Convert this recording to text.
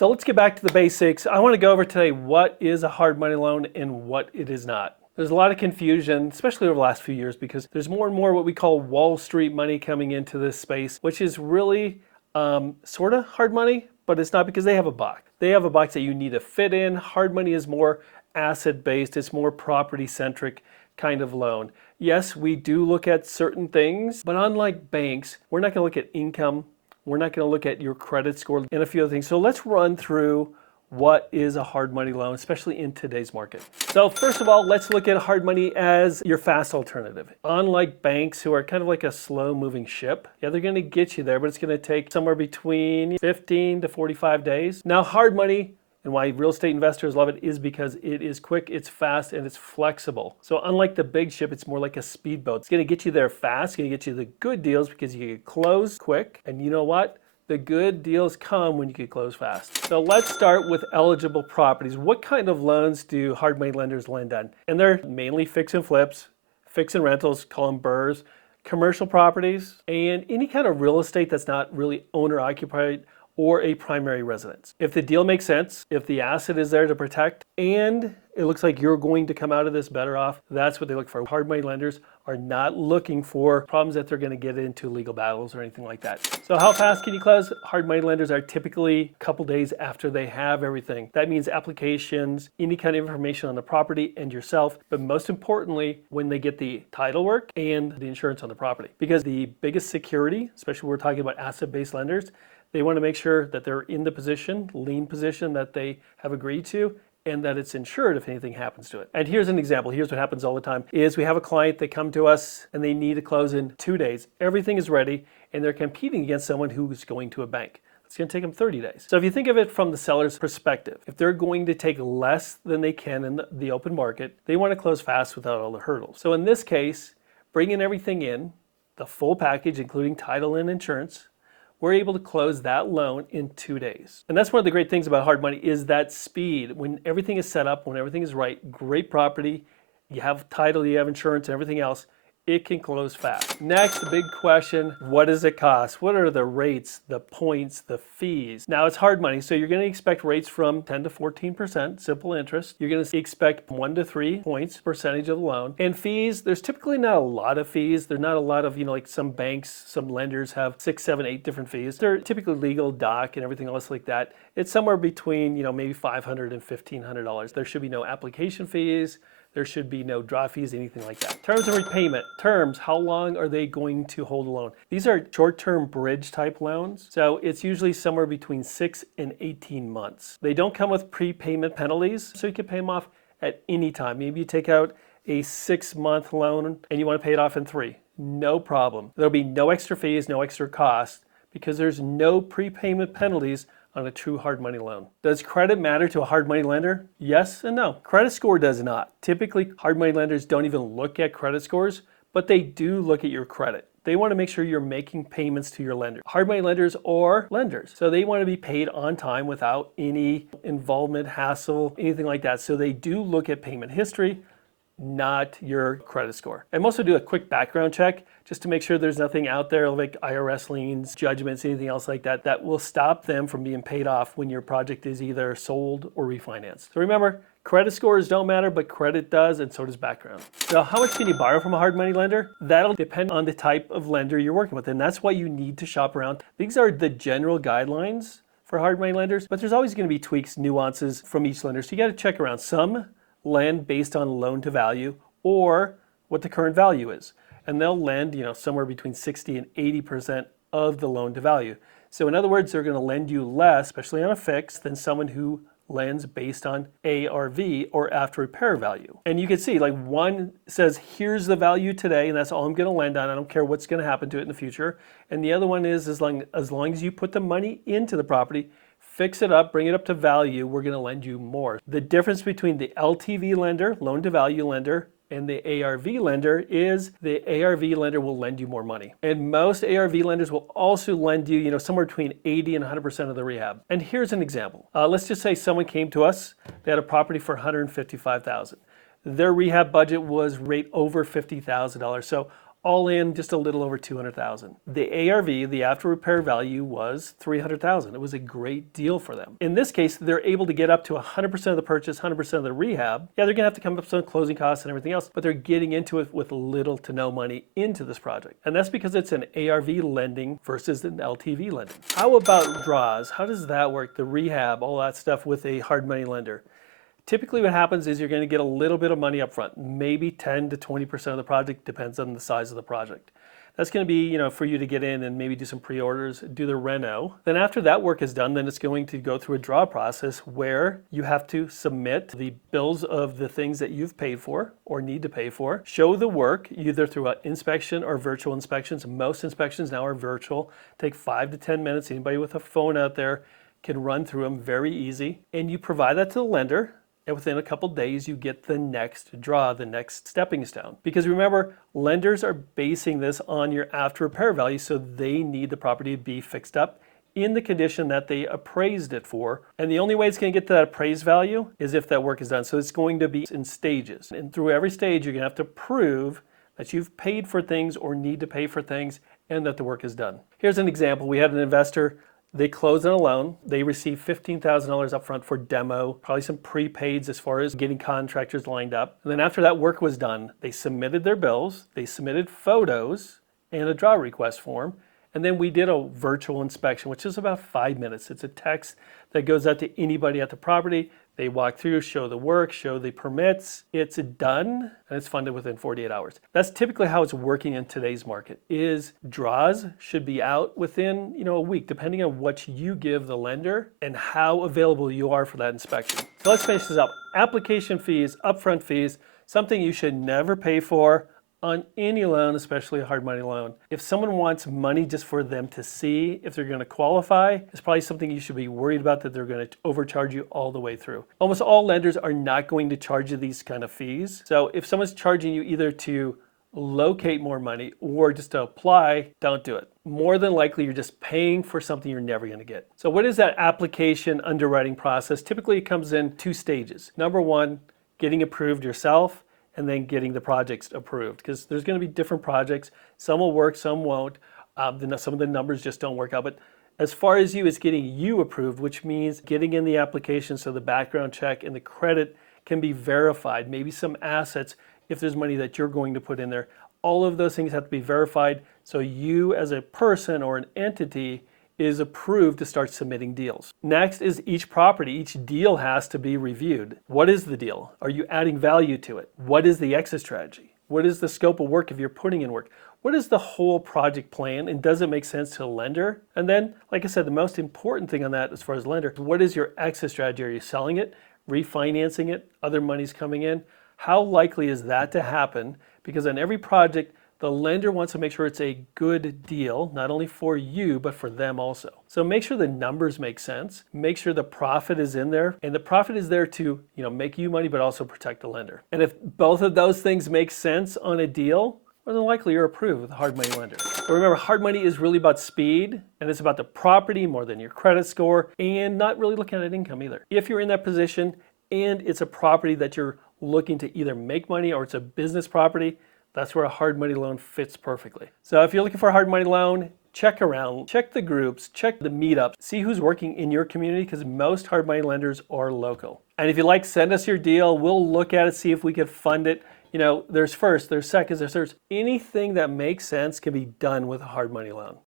So let's get back to the basics. I want to go over today what is a hard money loan and what it is not. There's a lot of confusion, especially over the last few years, because there's more and more what we call Wall Street money coming into this space, which is really sort of hard money, but it's not, because they have a box. They have a box that you need to fit in. Hard money is more asset-based. It's more property-centric kind of loan. Yes, we do look at certain things, but unlike banks, we're not going to look at income. We're not going to look at your credit score and a few other things. So let's run through what is a hard money loan, especially in today's market. So first of all, let's look at hard money as your fast alternative. Unlike banks, who are kind of like a slow moving ship, yeah, they're going to get you there, but it's going to take somewhere between 15 to 45 days. Now, hard money, and why real estate investors love it, is because it is quick, it's fast, and it's flexible. So unlike the big ship, it's more like a speedboat. It's going to get you there fast, it's going to get you the good deals because you get close quick. And you know what? The good deals come when you can close fast. So let's start with eligible properties. What kind of loans do hard money lenders lend on? And they're mainly fix and flips, fix and rentals, call them BRRRRs, commercial properties, and any kind of real estate that's not really owner occupied or a primary residence. If the deal makes sense, if the asset is there to protect, and it looks like you're going to come out of this better off, that's what they look for. Hard money lenders are not looking for problems that they're going to get into legal battles or anything like that. So how fast can you close? Hard money lenders are typically a couple days after they have everything. That means applications, any kind of information on the property and yourself, but most importantly, when they get the title work and the insurance on the property. Because the biggest security, especially when we're talking about asset-based lenders, they want to make sure that they're in the position, lien position, that they have agreed to, and that it's insured if anything happens to it. And here's an example. Here's what happens all the time is we have a client, they come to us and they need to close in 2 days. Everything is ready and they're competing against someone who's going to a bank. It's going to take them 30 days. So if you think of it from the seller's perspective, if they're going to take less than they can in the open market, they want to close fast without all the hurdles. So in this case, bringing everything in, the full package, including title and insurance, we're able to close that loan in 2 days. And that's one of the great things about hard money is that speed. When everything is set up, when everything is right, great property, you have title, you have insurance, and everything else, it can close fast. Next, the big question, what does it cost? What are the rates, the points, the fees? Now, it's hard money, so you're going to expect rates from 10 to 14%, simple interest. You're going to expect 1 to 3 points percentage of the loan. And fees, there's typically not a lot of fees. There's not a lot of, like some banks, some lenders have 6, 7, 8 different fees. They're typically legal, doc, and everything else like that. It's somewhere between, maybe $500 and $1,500. There should be no application fees. There should be no draw fees, anything like that. Terms of repayment. Terms, how long are they going to hold a loan? These are short-term bridge type loans. So it's usually somewhere between 6 and 18 months. They don't come with prepayment penalties, so you can pay them off at any time. Maybe you take out a 6-month loan and you want to pay it off in 3. No problem. There'll be no extra fees, no extra cost, because there's no prepayment penalties on a true hard money loan. Does credit matter to a hard money lender? Yes and no. Credit score does not. Typically, hard money lenders don't even look at credit scores, but they do look at your credit. They want to make sure you're making payments to your lender. Hard money lenders are lenders, so they want to be paid on time without any involvement, hassle, anything like that. So they do look at payment history, not your credit score. And most will do a quick background check just to make sure there's nothing out there like IRS liens, judgments, anything else like that that will stop them from being paid off when your project is either sold or refinanced. So remember, credit scores don't matter, but credit does, and so does background. So how much can you borrow from a hard money lender? That'll depend on the type of lender you're working with, and that's why you need to shop around. These are the general guidelines for hard money lenders, but there's always going to be tweaks, nuances from each lender. So you got to check around. Some lend based on loan to value or what the current value is. And they'll lend, somewhere between 60 and 80% of the loan to value. So in other words, they're going to lend you less, especially on a fix, than someone who lends based on ARV or after repair value. And you can see one says, here's the value today, and that's all I'm going to lend on. I don't care what's going to happen to it in the future. And the other one is as long as you put the money into the property, fix it up, bring it up to value, we're going to lend you more. The difference between the LTV lender, loan to value lender, and the ARV lender is the ARV lender will lend you more money. And most ARV lenders will also lend you, somewhere between 80 and 100% of the rehab. And here's an example. Let's just say someone came to us, they had a property for $155,000. Their rehab budget was right over $50,000. So all in just a little over $200,000. The ARV, the after repair value, was $300,000. It was a great deal for them. In this case, they're able to get up to 100% of the purchase, 100% of the rehab. Yeah, they're gonna have to come up with some closing costs and everything else, but they're getting into it with little to no money into this project. And that's because it's an ARV lending versus an LTV lending. How about draws? How does that work? The rehab, all that stuff with a hard money lender. Typically what happens is you're going to get a little bit of money up front, maybe 10 to 20% of the project, depends on the size of the project. That's going to be, for you to get in and maybe do some pre-orders, do the reno. Then after that work is done, then it's going to go through a draw process where you have to submit the bills of the things that you've paid for or need to pay for, show the work either through an inspection or virtual inspections. Most inspections now are virtual, take 5 to 10 minutes. Anybody with a phone out there can run through them, very easy. And you provide that to the lender. And within a couple days, you get the next draw, the next stepping stone. Because remember, lenders are basing this on your after repair value, so they need the property to be fixed up in the condition that they appraised it for. And the only way it's going to get to that appraised value is if that work is done. So it's going to be in stages. And through every stage, you're going to have to prove that you've paid for things or need to pay for things and that the work is done. Here's an example. We had an investor. They closed on a loan. They received $15,000 up front for demo, probably some prepaids as far as getting contractors lined up. And then after that work was done, they submitted their bills, they submitted photos and a draw request form. And then we did a virtual inspection, which is about 5 minutes. It's a text that goes out to anybody at the property. They walk through, show the work, show the permits. It's done, and it's funded within 48 hours. That's typically how it's working in today's market, is draws should be out within, a week, depending on what you give the lender and how available you are for that inspection. So let's finish this up. Application fees, upfront fees, something you should never pay for on any loan, especially a hard money loan. If someone wants money just for them to see if they're going to qualify, it's probably something you should be worried about, that they're going to overcharge you all the way through. Almost all lenders are not going to charge you these kind of fees. So if someone's charging you either to locate more money or just to apply, don't do it. More than likely, you're just paying for something you're never going to get. So what is that application underwriting process? Typically, it comes in 2 stages. Number 1, getting approved yourself, and then getting the projects approved, because there's going to be different projects. Some will work, some won't. Some of the numbers just don't work out. But as far as you, it's getting you approved, which means getting in the application so the background check and the credit can be verified. Maybe some assets, if there's money that you're going to put in there. All of those things have to be verified, so you as a person or an entity is approved to start submitting deals. Next is each property, each deal has to be reviewed. What is the deal? Are you adding value to it? What is the exit strategy? What is the scope of work if you're putting in work? What is the whole project plan, and does it make sense to a lender? And then, like I said, the most important thing on that as far as lender, what is your exit strategy? Are you selling it, refinancing it, other money's coming in? How likely is that to happen? Because on every project, the lender wants to make sure it's a good deal, not only for you, but for them also. So make sure the numbers make sense. Make sure the profit is in there. And the profit is there to, make you money, but also protect the lender. And if both of those things make sense on a deal, more than likely you're approved with a hard money lender. But remember, hard money is really about speed, and it's about the property more than your credit score, and not really looking at income either. If you're in that position and it's a property that you're looking to either make money or it's a business property, that's where a hard money loan fits perfectly. So if you're looking for a hard money loan, check around, check the groups, check the meetups, see who's working in your community, because most hard money lenders are local. And if you like, send us your deal. We'll look at it, see if we can fund it. There's first, there's seconds, there's thirds. Anything that makes sense can be done with a hard money loan.